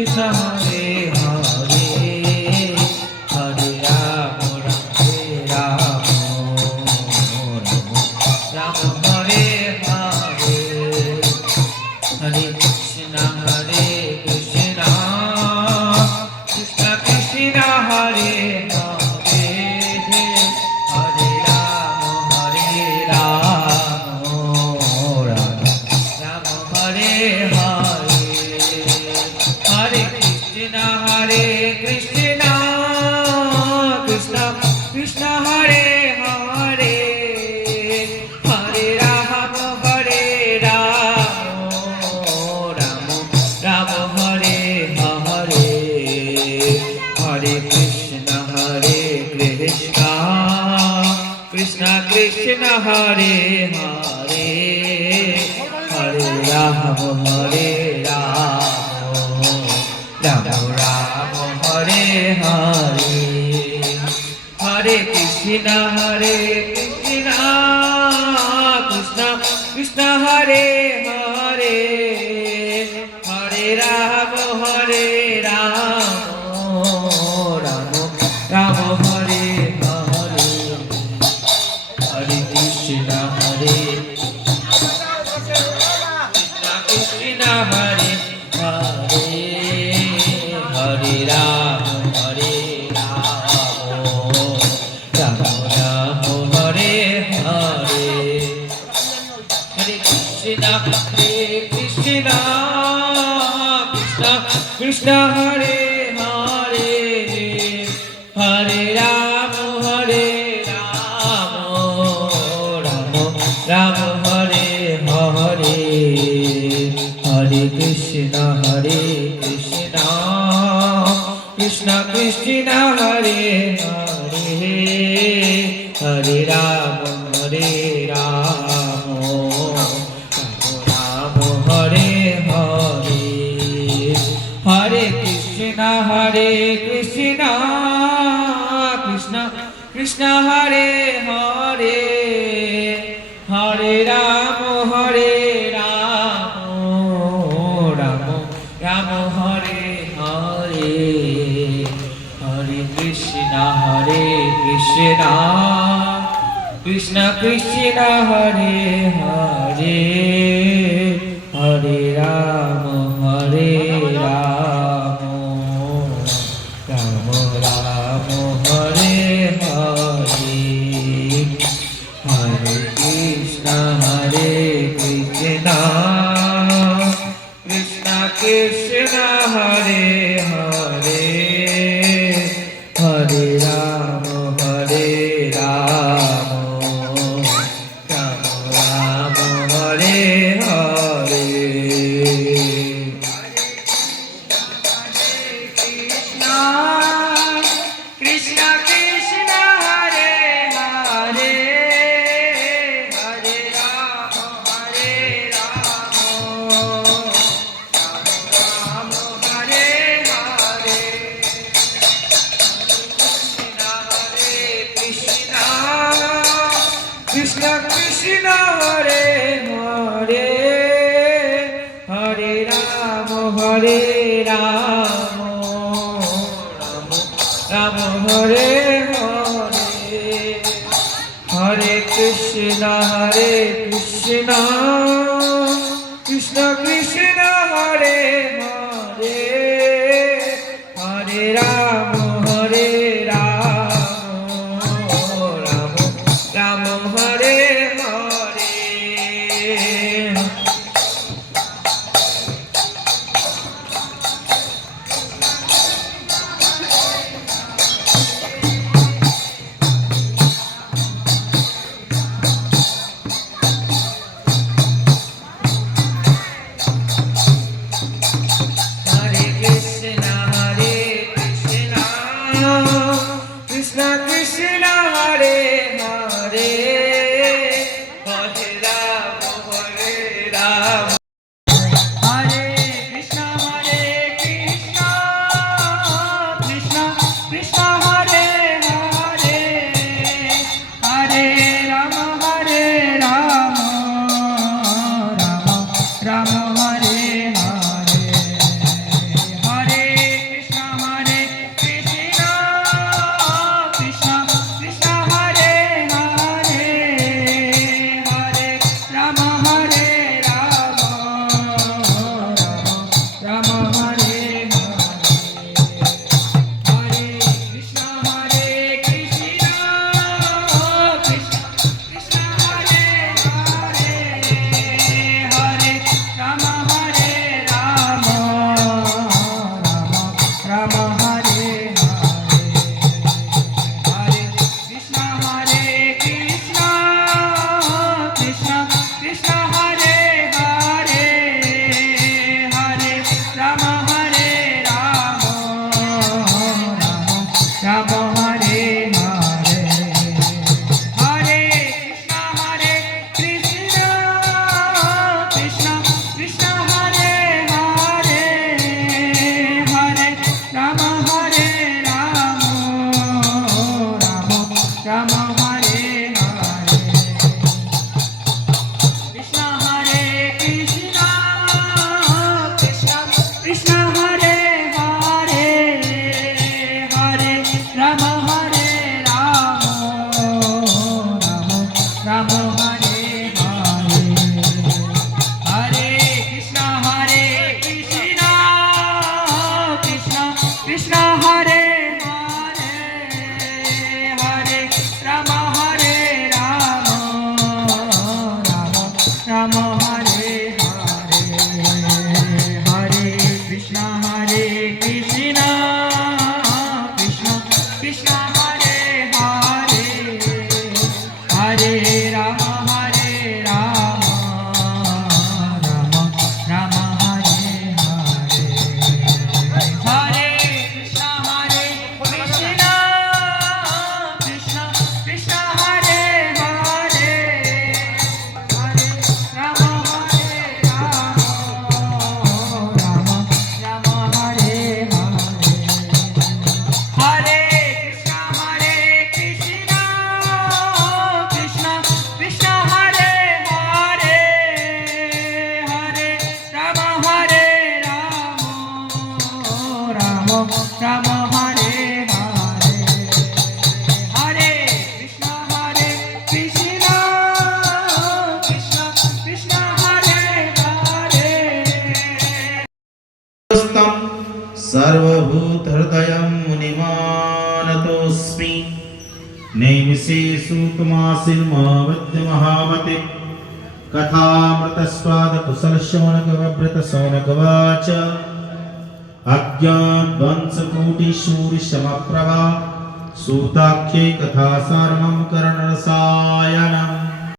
Krishna Hare Hare Hare Rama Hare Rama Rama Rama Hare Hare Hare Krishna Krishna Krishna Hare Hare Hare Rama Hare Rama Rama Rama Hare Krishna Hare Krishna Hare Hare Hare Rama Hare Rama Rama Rama Hare Hare Hare Krishna Krishna Krishna Hare Hare Hare Rama Hare Rama Hare Hare Hare Krishna Krishna Krishna Hare Hare Hare Rama Hare Rama Rama Hare Hare Hare Krishna Krishna Krishna Hare Hare Hare Rama Hare Rama Rama Rama Hare Hare Hare Krishna Krishna Krishna Hare Hare Hare Rama Hare Rama Rama Rama Hare Hare Hare Krishna Krishna Krishna Hare Hare Hare Rama Hare Rama Rama Rama Hare Hare Krishna Krishna Krishna Hare Hare Hare Rama Hare Rama Rama Hare Hare Krishna Krishna Krishna Hare Hare Hare Rama Hare Rama Rama Hare Hare Hare Krishna Krishna Krishna Hare Hare Hare Rama Hare Rama Rama Hare Hare Krishna Krishna Hare Hare Ram Hare Hare Hare Krishna Krishna Krishna Hare Hare Hare Rama Hare Rama Rama Hare Hare Hare Krishna Krishna Krishna Hare Hare Hare Rama Hare Rama Rama Hare Hare Hare Krishna Krishna Krishna Krishna Hare Hare Hare Rama Hare Rama Rama Hare Hare Hare Krishna Krishna Krishna Krishna Hare Hare Hare Rama Hare Rama Rama Rama Hare Hare Hare Krishna Krishna Krishna Krishna Hare Hare सर्वभूतहृदयं मुनिमानतोऽस्मि नैमिषेषु तुमासिन्महामते कथामृतस्वादकुशलशौनकवभृतशौनकवाच अज्ञाद्वंशकोटिशूरिशमप्रभा सूताख्ये कथासारमं करणरसायनम्